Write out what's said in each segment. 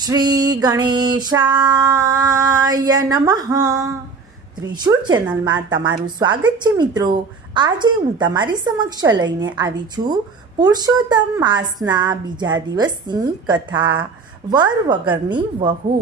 શ્રી ગણેશાય નમઃ. ત્રિશુળ ચેનલમાં તમારું સ્વાગત છે મિત્રો. આજે હું તમારી સમક્ષ લઈને આવી છું પુરુષોત્તમ માસના બીજા દિવસની કથા, વર વગરની વહુ.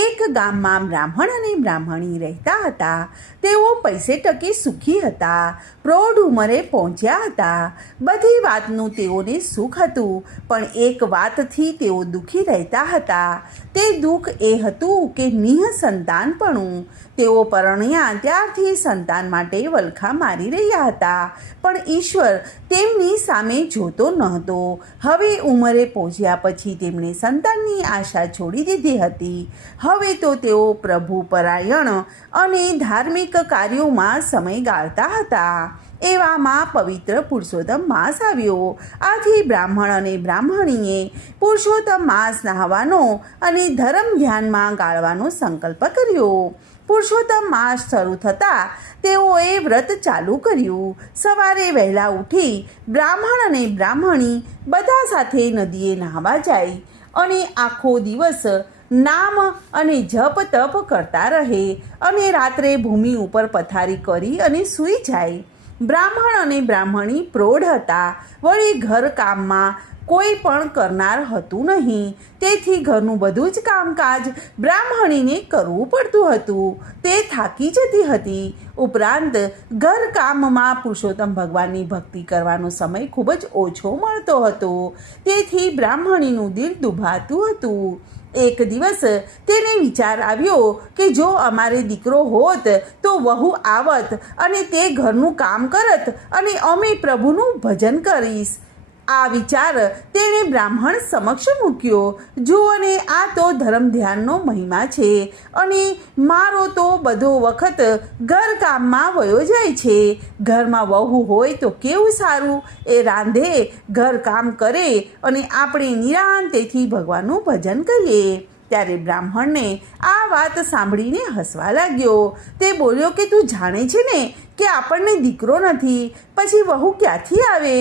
એક ગામમાં બ્રાહ્મણ અને બ્રાહ્મણી રહેતા હતા. તેઓ પૈસે ટકે સુખી હતા, પ્રૌઢ ઉંમરે પહોંચ્યા હતા. બધી વાતનું તેઓને સુખ હતું, પણ એક વાતથી તેઓ દુઃખી રહેતા હતા. તે દુઃખ એ હતું કે નિઃસંતાનપણું. તેઓ પરણ્યા ત્યારથી સંતાન માટે વલખા મારી રહ્યા હતા, પણ ઈશ્વર તેમની સામે જોતો નહોતો. હવે ઉંમરે પહોંચ્યા પછી તેમણે સંતાનની આશા છોડી દીધી હતી. હવે તો તેઓ પ્રભુ પરાયણ અને ધાર્મિક કાર્યોમાં સમય ગાળતા હતા. એવામાં પવિત્ર પુરુષોત્તમ માસ આવ્યો. આથી બ્રાહ્મણ અને બ્રાહ્મણીએ પુરુષોત્તમ માસ નહાવાનો અને ધર્મ ધ્યાનમાં ગાળવાનો સંકલ્પ કર્યો. પુરુષોત્તમ માસ શરૂ થતાં તેઓએ વ્રત ચાલુ કર્યું. સવારે વહેલા ઉઠી બ્રાહ્મણ અને બ્રાહ્મણી બધા સાથે નદીએ નહાવા જાય અને આખો દિવસ નામ અને જપ તપ કરતા રહે અને રાત્રે ભૂમિ ઉપર પથારી કરી અને સૂઈ જાય. બ્રાહ્મણ અને બ્રાહ્મણી પ્રૌઢ હતા, વળી ઘર કામમાં કોઈ પણ કરનાર હતું નહીં. તેથી ઘરનું બધું જ કામકાજ બ્રાહ્મણીને કરવું પડતું હતું. તે થાકી જતી હતી. ઉપરાંત ઘર કામમાં પુરુષોત્તમ ભગવાનની ભક્તિ કરવાનો સમય ખૂબ જ ઓછો મળતો હતો. તેથી બ્રાહ્મણીનું દિલ દુભાતું હતું. એક દિવસ તેને વિચાર આવ્યો કે જો અમારે દીકરો હોત તો વહુ આવત અને તે ઘરનું કામ કરત અને અમે પ્રભુનું ભજન કરીશ. આ વિચાર તેણે બ્રાહ્મણ સમક્ષ મૂક્યો. જુઓ ને, આ તો ધર્મ ધ્યાનનો મહિમા છે અને મારો તો બધો વખત ઘર કામમાં વયો જાય છે. ઘરમાં વહુ હોય તો કેવું સારું, એ રાંધે, ઘર કામ કરે અને આપણે નિરાંતેથી ભગવાનનું ભજન કરીએ. ત્યારે બ્રાહ્મણને આ વાત સાંભળીને હસવા લાગ્યો. તે બોલ્યો કે તું જાણે છે ને કે આપણને દીકરો નથી, પછી વહુ ક્યાંથી આવે?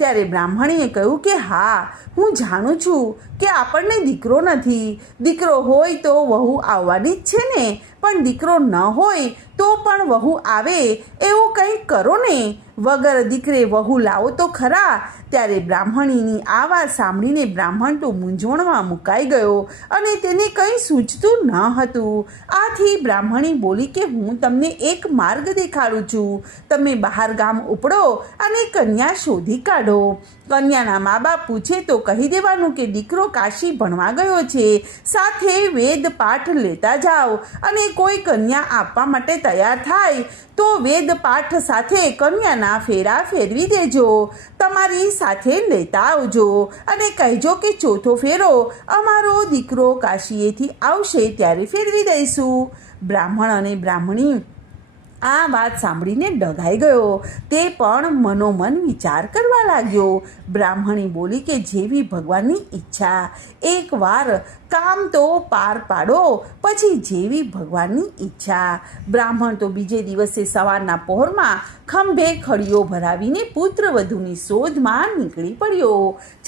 ત્યારે બ્રાહ્મણીએ કહ્યું કે હા, હું જાણું છું કે આપણને દીકરો નથી. દીકરો હોય તો વહુ આવવાની જ છે ને, પણ દીકરો ન હોય તો પણ વહુ આવે એવું કંઈક કરો ને. વગર દીકરે વહુ લાવો તો ખરા. ત્યારે બ્રાહ્મણીની આ વાત સાંભળીને બ્રાહ્મણ તો મૂંઝવણમાં મુકાઈ ગયો અને તેને કંઈ સૂચતું ન હતું. આથી બ્રાહ્મણી બોલી કે હું તમને એક માર્ગ દેખાડું છું. તમે બહાર ગામ ઉપડો અને કન્યા શોધી કાઢો. કન્યાના મા બાપ પૂછે તો કહી દેવાનું કે દીકરો કાશી ભણવા ગયો છે, સાથે વેદ પાઠ લેતા જાઓ અને કોઈ કન્યા આપવા માટે તૈયાર થાય તો વેદ પાઠ સાથે કન્યાના ફેરા ફેરવી દેજો. તમારી સાથે લેતા આવજો અને કહેજો કે ચોથો ફેરો અમારો દીકરો કાશીએથી આવશે ત્યારે ફેરવી દઈશું. બ્રાહ્મણ અને બ્રાહ્મણી આ વાત સાંભળીને ડઘાઈ ગયો. તે પણ મનોમન વિચાર કરવા લાગ્યો. બ્રાહ્મણી બોલી કે જેવી ભગવાનની ઈચ્છા. એકવાર કામ તો પાર પાડો, પછી જેવી ભગવાનની ઈચ્છા. બ્રાહ્મણ તો બીજે દિવસે સવારના પહોરમાં ખંભે ખડીઓ ભરાવીને પુત્ર વધુની શોધમાં નીકળી પડ્યો.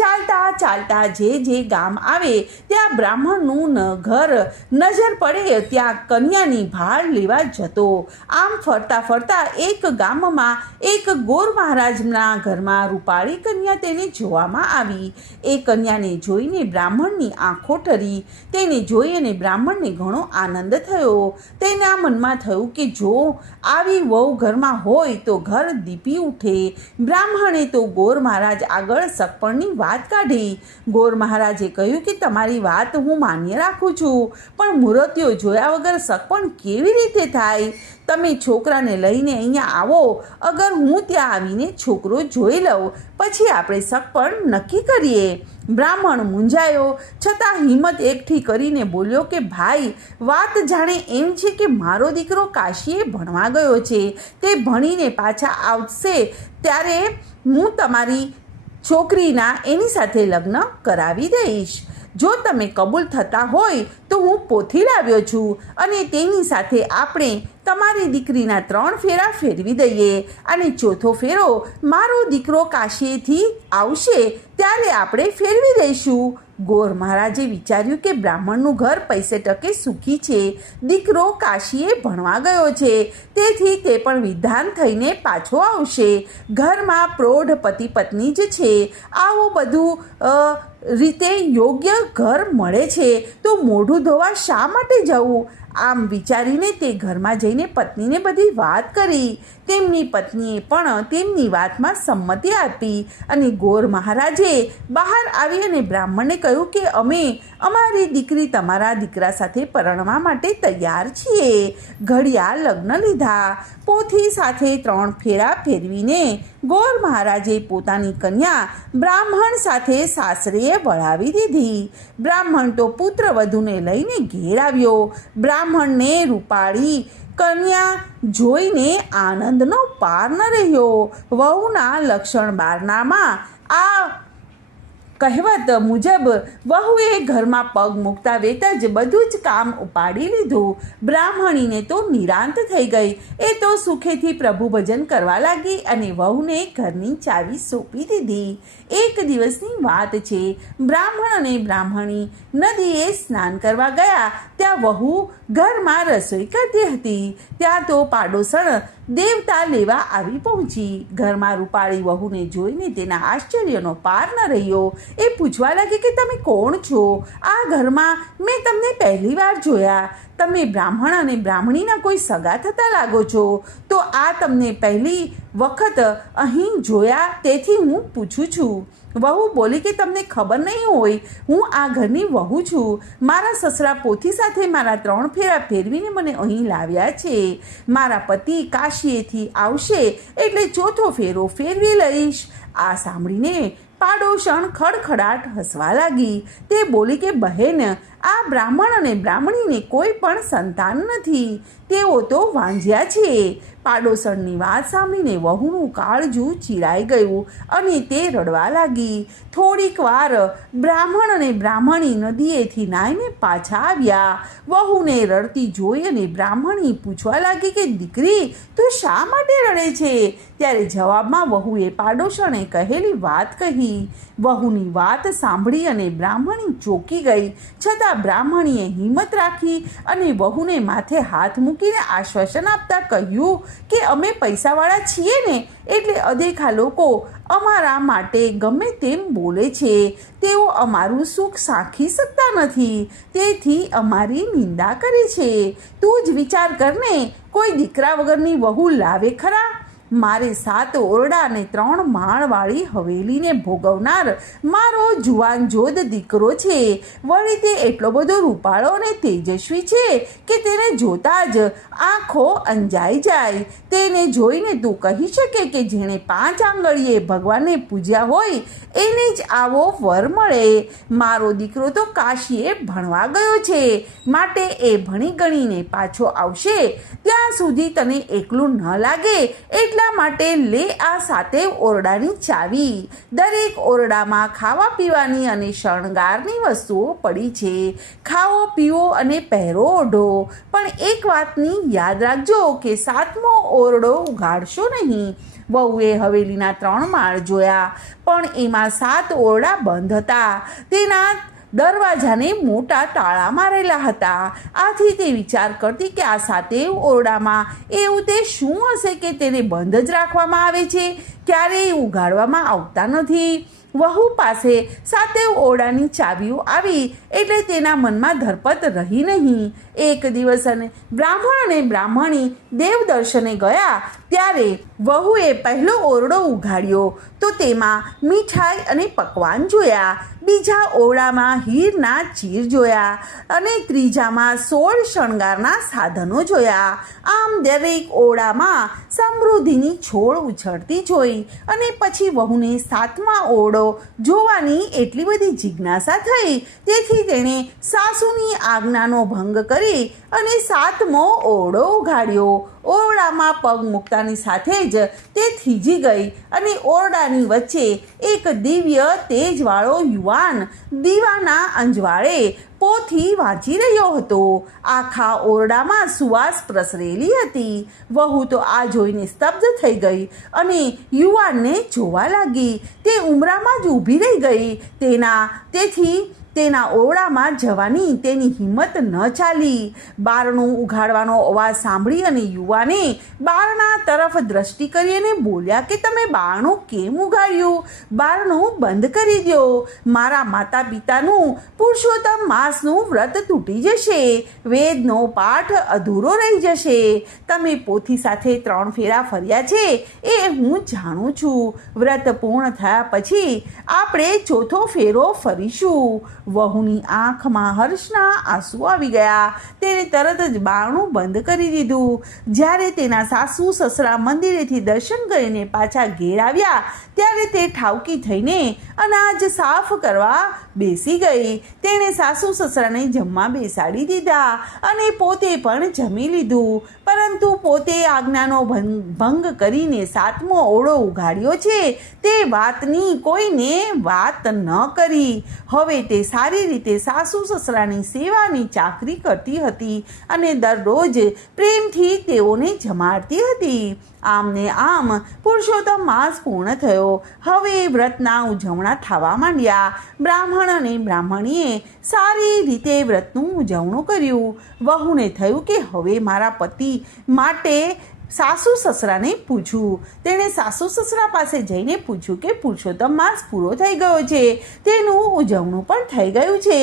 ચાલતા ચાલતા જે ગામ આવે ત્યાં બ્રાહ્મણનું ઘર નજર પડે ત્યાં કન્યાની ભાળ લેવા જતો. આમ ફરતા ફરતા એક ગામમાં એક ગોર મહારાજના ઘરમાં રૂપાળી કન્યા તેને જોવામાં આવી. એ કન્યાને જોઈને બ્રાહ્મણની આંખો ઠરી. તેને જોઈ અને બ્રાહ્મણને ઘણો આનંદ થયો. તેના મનમાં થયું કે જો આવી વહુ ઘરમાં હોય તો ઘર દીપી ઉઠે. બ્રાહ્મણે તો ગોર મહારાજ આગળ સગપણની વાત કાઢી. ગોર મહારાજે કહ્યું કે તમારી વાત હું માન્ય રાખું છું, પણ મુહૂર્તિઓ જોયા વગર સગપણ કેવી રીતે થાય? તમે છોકરાને લઈને અહીંયા આવો, અગર હું ત્યાં આવીને છોકરો જોઈ લઉં, પછી આપણે સગપણ નક્કી કરીએ. બ્રાહ્મણ મૂંઝાયો, છતાં હિંમત એકઠી કરીને બોલ્યો કે ભાઈ, વાત જાણે એમ છે કે મારો દીકરો કાશીએ ભણવા ગયો છે. તે ભણીને પાછા આવશે ત્યારે હું તમારી છોકરીના એની સાથે લગ્ન કરાવી દઈશ. જો તમે કબૂલ થતા હોય તો હું પોથી લાવ્યો છું અને તેની સાથે આપણે તમારી દીકરીના 3 ફેરા ફેરવી દઈએ અને ચોથો ફેરો મારો દીકરો કાશીએથી આવશે ત્યારે આપણે ફેરવી દઈશું. ગોર મહારાજે વિચાર્યું કે બ્રાહ્મણનું ઘર પૈસે ટકે સુખી છે. દીકરો કાશીએ ભણવા ગયો છે, તેથી તે પણ વિદ્વાન થઈને પાછો આવશે. ઘરમાં પ્રૌઢ પતિ પત્ની જ છે. આવું બધું રીતે યોગ્ય ઘર મળે છે તો મોઢું ધોવા શા માટે જવું? આમ વિચારીને તે ઘરમાં જઈને પત્નીને બધી વાત કરી. તેમની પત્નીએ પણ તેમની વાતમાં સંમતિ આપી અને ગોર મહારાજે બહાર આવી અને બ્રાહ્મણને કહ્યું કે અમે અમારી દીકરી તમારા દીકરા સાથે પરણવા માટે તૈયાર છીએ. ઘડિયા લગ્ન લીધા. પોથી સાથે 3 ફેરા ફેરવીને ગોર મહારાજે પોતાની કન્યા બ્રાહ્મણ સાથે સાસરે વળાવી દીધી. બ્રાહ્મણ તો પુત્ર વધુને લઈને ઘેર આવ્યો. બ્રાહ્મણને રૂપાળી કન્યા જોઈને આનંદનો પાર ન રહ્યો. વહુના લક્ષણ બારનામાં આ કહેવત મુજબ વહુએ ઘરમાં પગ મૂકતા વેત જ બધું જ કામ ઉપાડી લીધું. બ્રાહ્મણીને તો નિરાંત થઈ ગઈ. એ તો સુખેથી પ્રભુ ભજન કરવા લાગી અને વહુને ઘરની ચાવી સોંપી દીધી. એક દિવસની વાત છે. બ્રાહ્મણ અને બ્રાહ્મણી નદીએ સ્નાન કરવા ગયા. ત્યાં વહુ ઘરમાં રસોઈ કરતી હતી. ત્યાં તો પાડોશણ દેવતા લેવા આવી પહોંચી. ઘરમાં રૂપાળી વહુને જોઈને તેના આશ્ચર્યનો પાર ન રહ્યો. એ પૂછવા લાગી કે તમે કોણ છો? આ ઘરમાં મેં તમને પહેલી વાર જોયા. તમે બ્રાહ્મણ અને બ્રાહ્મણીના કોઈ સગા થતા લાગો છો. તો આ તમને પહેલી વખત અહીં જોયા, તેથી હું પૂછું છું. વહુ બોલી કે તમને ખબર નહીં હોય, હું આ ઘરની વહુ છું. મારા સસરા પોથી સાથે મારા 3 ફેરા ફેરવીને મને અહીં લાવ્યા છે. મારા પતિ કાશીએથી આવશે એટલે ચોથો ફેરો ફેરવી લઈશ. આ સાંભળીને પાડોશણ ખડખડાટ હસવા લાગી. તે બોલી કે બહેન, આ બ્રાહ્મણ અને બ્રાહ્મણીને કોઈ પણ સંતાન નથી. તેઓ તો વાંઝ્યા છે. પાડોશણની વાત સાંભળીને વહુનું કાળજું ચીરાઈ ગયું અને તે રડવા લાગી. થોડીક વાર બ્રાહ્મણ અને બ્રાહ્મણી નદીએથી નાહીને પાછા આવ્યા. વહુને રડતી જોઈ અને બ્રાહ્મણી પૂછવા લાગી કે દીકરી, તું શા માટે રડે છે? ત્યારે જવાબમાં વહુએ પાડોશણે કહેલી વાત કહી. વહુની વાત સાંભળી અને બ્રાહ્મણી ચોંકી ગઈ. છતાં બ્રાહ્મણીએ હિંમત રાખી અને વહુને માથે હાથ મૂકીને આશ્વાસન આપતા કહ્યું કે અમે પૈસાવાળા છીએ ને, એટલે અદેખા લોકો અમારા માટે ગમે તેમ બોલે છે. તેઓ અમારું સુખ સાંખી શકતા નથી, તેથી અમારી નિંદા કરે છે. તું જ વિચાર કરને, કોઈ દીકરા વગરની વહુ લાવે ખરા? મારે 7 ઓરડા અને 3 માળવાળી હવેલીને ભોગવનાર મારો જુવાન જોધ દીકરો છે. વળી તે એટલો બધો રૂપાળો અને તેજસ્વી છે કે તેને જોતા જ આંખો અંજાઈ જાય. તેને જોઈને તું કહી શકે કે જેણે 5 આંગળીએ ભગવાનને પૂજ્યા હોય એને જ આવો વર મળે. મારો દીકરો તો કાશીએ ભણવા ગયો છે, માટે એ ભણી ગણીને પાછો આવશે ત્યાં સુધી તને એકલું ન લાગે એટલા માટે લે આ 7 ઓરડાની ચાવી. દરેક ઓરડામાં ખાવા પીવાની અને શણગારની વસ્તુઓ પડી છે. ખાઓ પીવો અને પહેરો ઓઢો. પણ એક વાતની યાદ રાખજો કે 7મો ઓરડો ઉઘાડશો નહીં. વહુએ હવેલીના 3 માળ જોયા, પણ એમાં 7 ઓરડા બંધ હતા. તેના દરવાજાને મોટા તાળા મારેલા હતા. આથી તે વિચાર કરતી કે આ 7 ઓરડામાં એવું તે શું હશે કે તેને બંધ જ રાખવામાં આવે છે, ક્યારેય ઉઘાડવામાં આવતા નથી. વહુ પાસે 7 ઓરડાની ચાવીઓ આવી એટલે તેના મનમાં ધરપત રહી નહીં. એક દિવસ બ્રાહ્મણ અને બ્રાહ્મણી દેવ દર્શને ગયા. ત્યારે વહુએ પહેલો ઓરડો ઉઘાડ્યો તો તેમાં મીઠાઈ અને પકવાન જોયા. બીજા ઓરડામાં હીરના ચીર જોયા અને ત્રીજામાં 16 શણગારના સાધનો જોયા. આમ દરેક ઓરડામાં સમૃદ્ધિની છોડ ઉછળતી જોઈ અને પછી વહુને 7મા ઓરડો જોવાની એટલી બધી જિજ્ઞાસા થઈ, તેથી તેણે સાસુની આજ્ઞાનો ભંગ કરી અને 7મો ઓરડો ઉઘાડ્યો. ઓરડામાં પગ મૂકતાની સાથે જ તે થીજી ગઈ અને ઓરડાની વચ્ચે એક દિવ્ય તેજવાળો યુવાન દીવાના અંજવાળે પોથી વાંચી રહ્યો હતો. આખા ઓરડામાં સુવાસ પ્રસરેલી હતી. વહુ તો આ જોઈને સ્તબ્ધ થઈ ગઈ અને યુવાનને જોવા લાગી. તે ઉંબરામાં જ ઊભી રહી ગઈ. તેથી તેના ઓરડામાં જવાની તેની હિંમત ન ચાલી. બારણું ઉઘાડવાનો અવાજ સાંભળી અને યુવાને બારણા તરફ દ્રષ્ટિ કરી અને બોલ્યા કે તમે બારણું કેમ ઉઘાડ્યું? બારણું બંધ કરી દો. મારા માતા પિતાનું પુરુષોત્તમ માસનું વ્રત તૂટી જશે. વેદનો પાઠ અધૂરો રહી જશે. તમે પોથી સાથે 3 ફેરા ફર્યા છે એ હું જાણું છું. વ્રત પૂર્ણ થયા પછી આપણે 4થો ફેરો ફરીશું. વહુની આંખમાં હર્ષના આંસુ આવી ગયા. તેણે તરત જ બારણું બંધ કરી દીધું. જ્યારે તેના સાસુ સસરા મંદિરેથી દર્શન કરીને પાછા ઘેર આવ્યા ત્યારે તે ઠાવકી થઈને અનાજ સાફ કરવા બેસી ગઈ. તેણે સાસુ સસરાને જમવા બેસાડી દીધા અને પોતે પણ જમી લીધું. પરંતુ પોતે આજ્ઞાનો ભંગ કરીને 7મો ઓરડો ઉઘાડ્યો છે તે વાતની કોઈને વાત ન કરી. હવે તે સારી રીતે સાસુ સસરાની સેવાની ચાકરી કરતી હતી અને દરરોજ પ્રેમથી તેઓને જમાડતી હતી. આમ ને આમ પુરુષોત્તમ માસ પૂર્ણ થયો. હવે વ્રતના ઉજવણા થવા માંડ્યા. બ્રાહ્મણ અને બ્રાહ્મણીએ સારી રીતે વ્રતનું ઉજવણું કર્યું. વહુને થયું કે હવે મારા પતિ માટે સાસુ સસરાને પૂછું. તેણે સાસુ સસરા પાસે જઈને પૂછ્યું કે પુરુષોત્તમ માસ પૂરો થઈ ગયો છે, તેનું ઉજવણું પણ થઈ ગયું છે.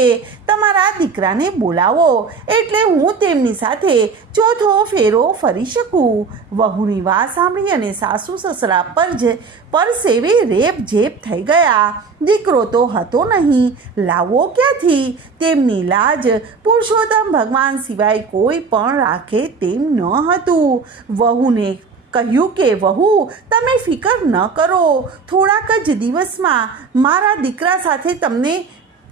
તમારા દીકરાને બોલાવો એટલે હું તેમની સાથે 4થો ફેરો ફરી શકું. વહુની વાત સાંભળી અને સાસુ સસરા પરસેવે રેપ ઝેપ થઈ ગયા. દીકરો તો હતો નહીં, લાવવો ક્યાંથી? તેમની લાજ પુરુષોત્તમ ભગવાન સિવાય કોઈ પણ રાખે તેમ ન હતું. વહુને કહ્યું કે વહુ તમે ફિકર ન કરો, થોડાક જ દિવસમાં મારા દીકરા સાથે તમને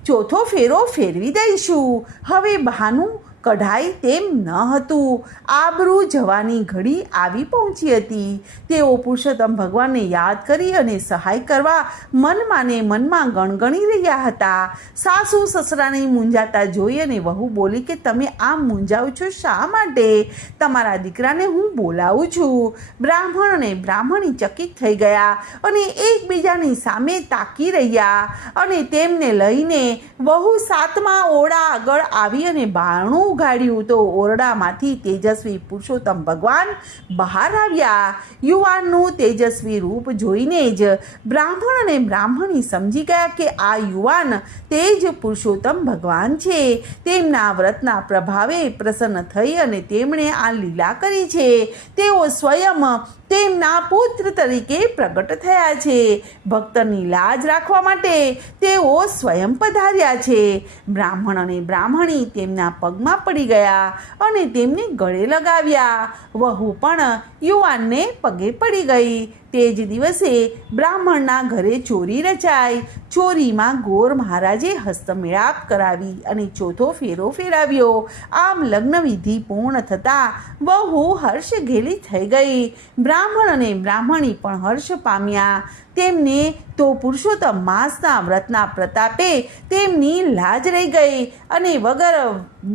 4થો ફેરો ફેરવી દઈશું. હવે બહાનું કઢાય તેમ ન હતું. આબરૂ જવાની ઘડી આવી પહોંચી હતી. તેઓ પુરુષોત્તમ ભગવાનને યાદ કરી અને સહાય કરવા મનમાં ને મનમાં ગણગણી રહ્યા હતા. સાસુ સસરાને મૂંઝાતા જોઈ અને વહુ બોલી કે તમે આમ મૂંઝાવ છો શા માટે? તમારા દીકરાને હું બોલાવું છું. બ્રાહ્મણ અને બ્રાહ્મણી ચકિત થઈ ગયા અને એકબીજાની સામે તાકી રહ્યા અને તેમને લઈને વહુ 7મા ઓરડા આગળ આવી અને બારણું ઉઘાડ્યું તો ઓરડામાંથી તેજસ્વી પુરુષોત્તમ ભગવાન બહાર આવ્યા. યુવાનનું તેજસ્વી રૂપ જોઈને જ બ્રાહ્મણ અને બ્રાહ્મણી સમજી ગયા કે આ યુવાન તે જ પુરુષોત્તમ ભગવાન છે. તેમના વ્રતના પ્રભાવે પ્રસન્ન થઈ અને તેમણે આ લીલા કરી છે. તેઓ સ્વયં તેમના પુત્ર તરીકે પ્રગટ થયા છે. ભક્તની લાજ રાખવા માટે તેઓ સ્વયં પધાર્યા છે. બ્રાહ્મણ અને બ્રાહ્મણી તેમના પગમાં પડી ગયા અને તેમને ગળે લગાવ્યા. વહુ પણ યુવાનને પગે પડી ગઈ. તે જ દિવસે બ્રાહ્મણના ઘરે ચોરી રચાઈ. ચોરીમાં ગોર મહારાજે હસ્તમેળાપ કરાવી અને 4થો ફેરો ફેરાવ્યો. આમ લગ્ન વિધિ પૂર્ણ થતાં વહુ હર્ષ ઘેલી થઈ ગઈ. બ્રાહ્મણ અને બ્રાહ્મણી પણ હર્ષ પામ્યા. તેમને તો પુરુષોત્તમ માસના વ્રતના પ્રતાપે તેમની લાજ રહી ગઈ અને વગર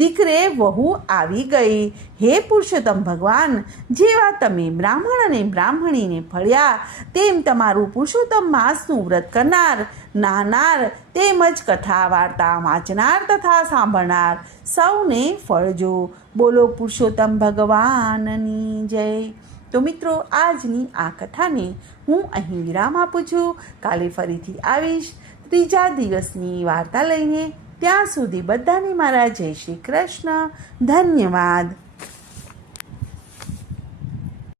દીકરે વહુ આવી ગઈ. હે પુરુષોત્તમ ભગવાન, જેવા તમે બ્રાહ્મણ અને બ્રાહ્મણીને ફળ્યા તેમ તમારું પુરુષોત્તમ માસનું વ્રત કરનાર, નાનાર તેમજ કથા વાર્તા વાંચનાર તથા સાંભળનાર સૌને ફળજો. બોલો પુરુષોત્તમ ભગવાનની જય. તો મિત્રો, આજની આ કથાને હું અહીં વિરામ આપું છું. કાલે ફરીથી આવીશ 3જા દિવસની વાર્તા લઈને. ત્યાં સુધી બધાને મારા જય શ્રી કૃષ્ણ. ધન્યવાદ.